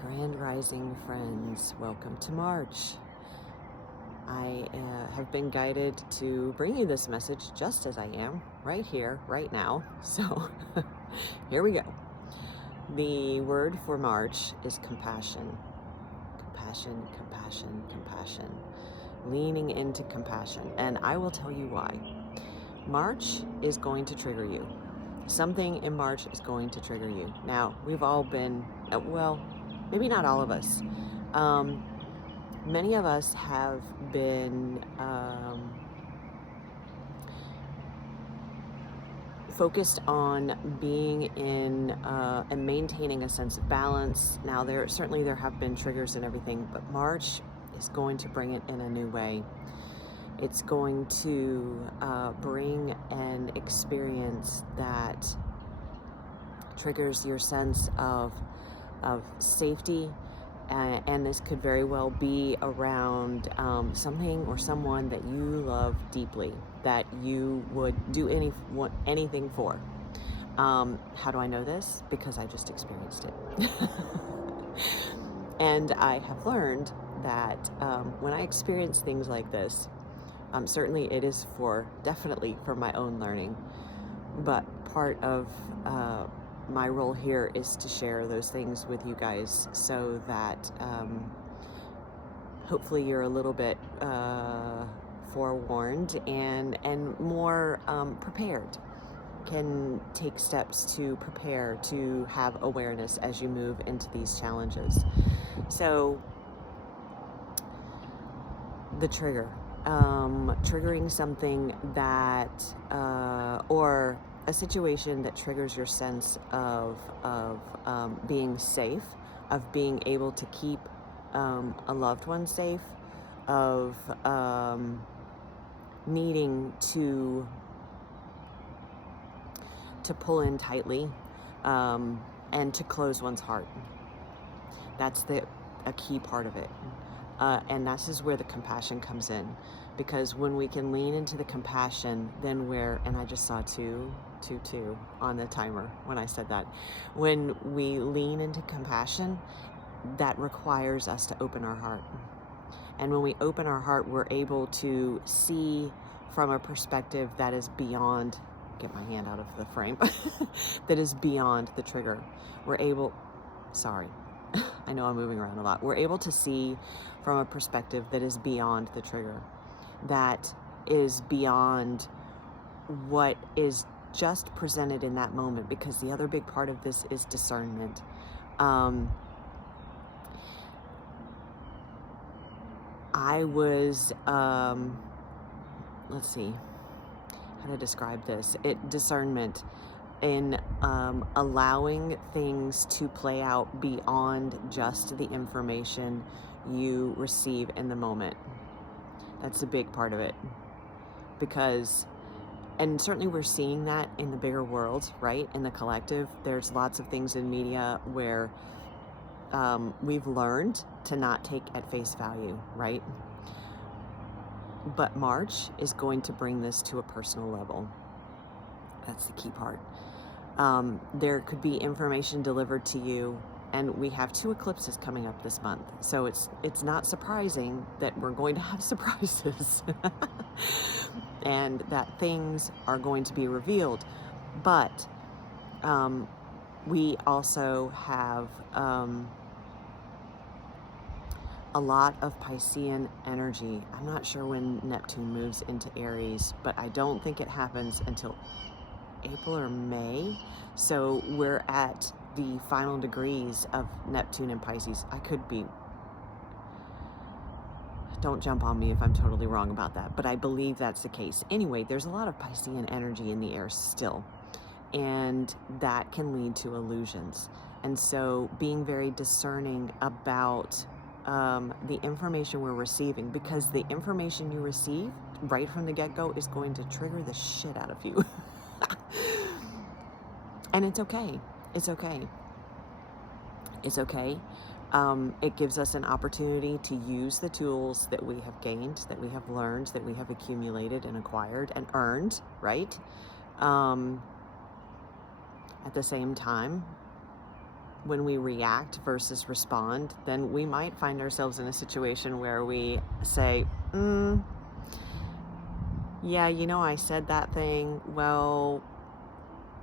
Grand Rising friends, welcome to March. I have been guided to bring you this message just as I am, right here, right now. So here we go. The word for March is compassion. Compassion, compassion, compassion. Leaning into compassion. And I will tell you why. March is going to trigger you. Something in March is going to trigger you. Now, we've all been, well, maybe not all of us. Many of us have been focused on being in and maintaining a sense of balance. Now, there have been triggers and everything, but March is going to bring it in a new way. It's going to bring an experience that triggers your sense of safety, and this could very well be around something or someone that you love deeply, that you would do anything for. How do I know this? Because I just experienced it. And I have learned that when I experience things like this, certainly it is definitely for my own learning, but part of my role here is to share those things with you guys so that hopefully you're a little bit forewarned and more prepared, can take steps to prepare to have awareness as you move into these challenges. So the trigger. Triggering something that, or a situation that triggers your sense of being safe, of being able to keep a loved one safe, of needing to pull in tightly, and to close one's heart. That's a key part of it. And this is where the compassion comes in, because when we can lean into the compassion, then and I just saw two on the timer when I said that. When we lean into compassion, that requires us to open our heart. And when we open our heart, we're able to see from a perspective that is beyond, get my hand out of the frame, that is beyond the trigger. I know I'm moving around a lot. We're able to see from a perspective that is beyond the trigger, that is beyond what is just presented in that moment, because the other big part of this is discernment. I was, let's see how to describe this. Discernment in allowing things to play out beyond just the information you receive in the moment. That's a big part of it, because, and certainly we're seeing that in the bigger world, right? In the collective, there's lots of things in media where we've learned to not take at face value, right? But March is going to bring this to a personal level. That's the key part. There could be information delivered to you, and we have 2 eclipses coming up this month, so it's not surprising that we're going to have surprises and that things are going to be revealed. But we also have a lot of Piscean energy. I'm not sure when Neptune moves into Aries, but I don't think it happens until April or May. So we're at the final degrees of Neptune and Pisces. I could be, don't jump on me if I'm totally wrong about that, but I believe that's the case. Anyway, there's a lot of Piscean energy in the air still, and that can lead to illusions. And so being very discerning about the information we're receiving, because the information you receive right from the get-go is going to trigger the shit out of you. And it's okay. It's okay. It's okay. It gives us an opportunity to use the tools that we have gained, that we have learned, that we have accumulated and acquired and earned, right? At the same time, when we react versus respond, then we might find ourselves in a situation where we say, yeah, I said that thing. Well,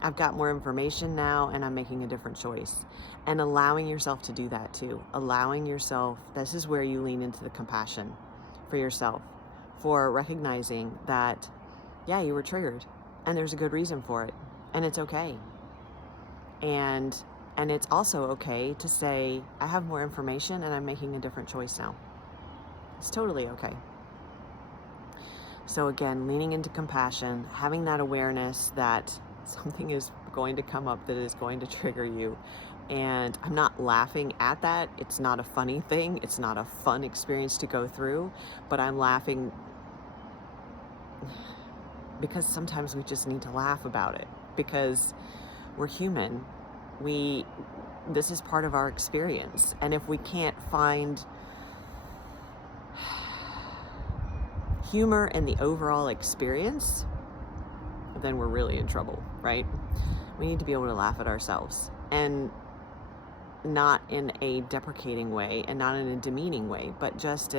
I've got more information now and I'm making a different choice. And allowing yourself to do that too. Allowing yourself, this is where you lean into the compassion for yourself, for recognizing that, yeah, you were triggered and there's a good reason for it. And it's okay. And it's also okay to say, I have more information and I'm making a different choice now. It's totally okay. So again, leaning into compassion, having that awareness that something is going to come up that is going to trigger you. And I'm not laughing at that. It's not a funny thing. It's not a fun experience to go through, but I'm laughing because sometimes we just need to laugh about it because we're human. This is part of our experience. And if we can't find humor in the overall experience, then we're really in trouble, right? We need to be able to laugh at ourselves, and not in a deprecating way and not in a demeaning way, but just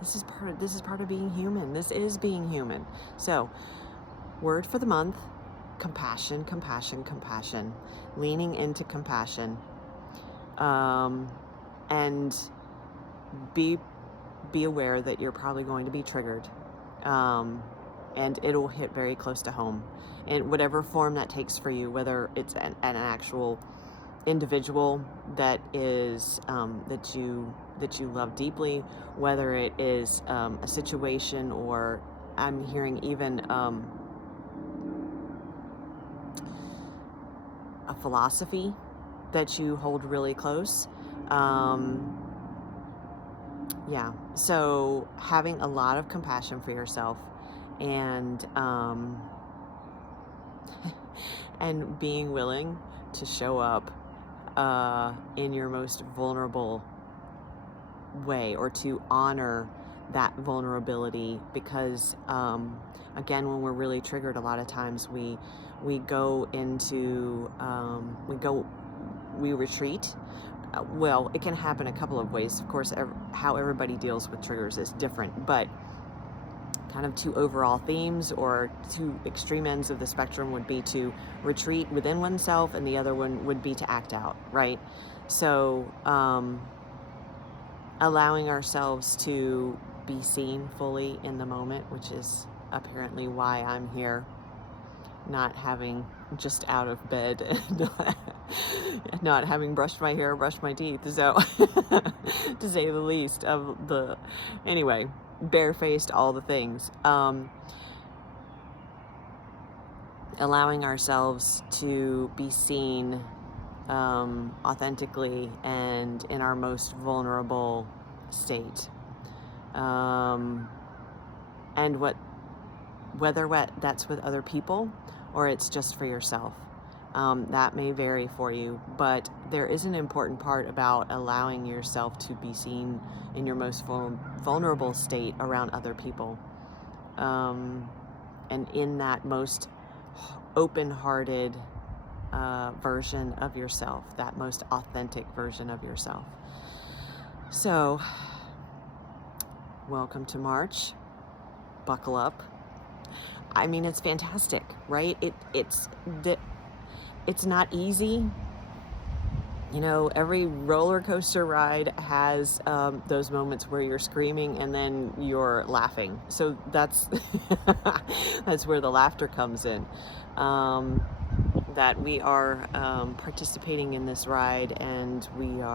this is part of being human. This is being human. So, word for the month: compassion, compassion, compassion. Leaning into compassion, and be aware that you're probably going to be triggered. And it'll hit very close to home in whatever form that takes for you, whether it's an actual individual that is that you love deeply, whether it is a situation, or I'm hearing even a philosophy that you hold really close. Yeah, so having a lot of compassion for yourself, and and being willing to show up in your most vulnerable way, or to honor that vulnerability, because again, when we're really triggered, a lot of times we go into we retreat. Well, it can happen a couple of ways. Of course, how everybody deals with triggers is different, but kind of two overall themes, or two extreme ends of the spectrum, would be to retreat within oneself, and the other one would be to act out, right? So allowing ourselves to be seen fully in the moment, which is apparently why I'm here, not having just out of bed and not having brushed my hair, brushed my teeth, so to say the least. Anyway, barefaced, all the things. Allowing ourselves to be seen authentically and in our most vulnerable state, and whether that's with other people or it's just for yourself. That may vary for you, but there is an important part about allowing yourself to be seen in your most vulnerable state around other people, and in that most open-hearted version of yourself, that most authentic version of yourself. So, welcome to March. Buckle up. I mean, it's fantastic, right? It's not easy. Every roller coaster ride has those moments where you're screaming and then you're laughing. So that's that's where the laughter comes in. That we are participating in this ride, and we're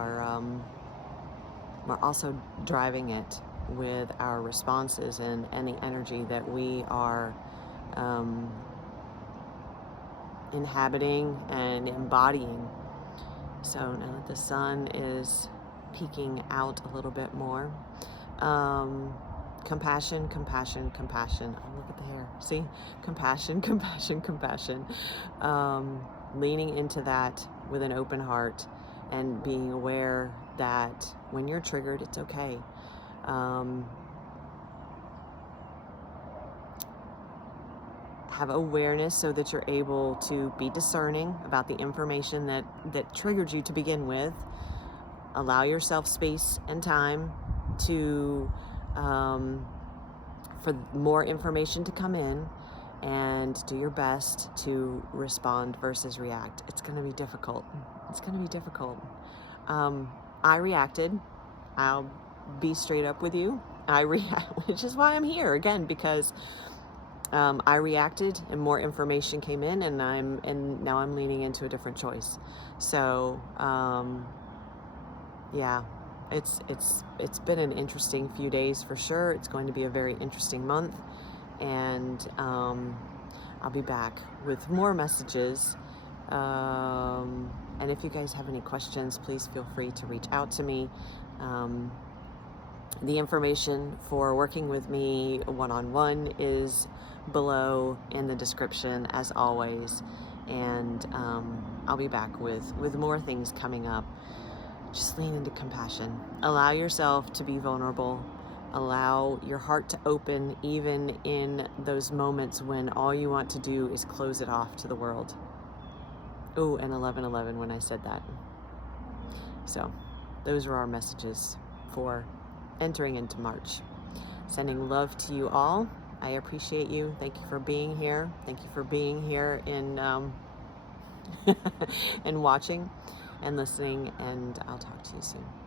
also driving it with our responses and the energy that we are inhabiting and embodying. So now that the sun is peeking out a little bit more, compassion, compassion, compassion. Oh, look at the hair. See? Compassion, compassion, compassion. Leaning into that with an open heart, and being aware that when you're triggered, it's okay. have awareness so that you're able to be discerning about the information that triggered you to begin with. Allow yourself space and time to for more information to come in, and do your best to respond versus react. It's going to be difficult. It's going to be difficult. I reacted. I'll be straight up with you. Which is why I'm here again, because I reacted and more information came in, and now I'm leaning into a different choice. So yeah, it's been an interesting few days for sure. It's going to be a very interesting month, and I'll be back with more messages. And if you guys have any questions, please feel free to reach out to me. The information for working with me one-on-one is below in the description, as always. And I'll be back with more things coming up. Just lean into compassion. Allow yourself to be vulnerable. Allow your heart to open, even in those moments when all you want to do is close it off to the world. Oh, and 11:11 when I said that. So those are our messages for entering into March. Sending love to you all. I appreciate you. Thank you for being here. Thank you for being here in and watching and listening, and I'll talk to you soon.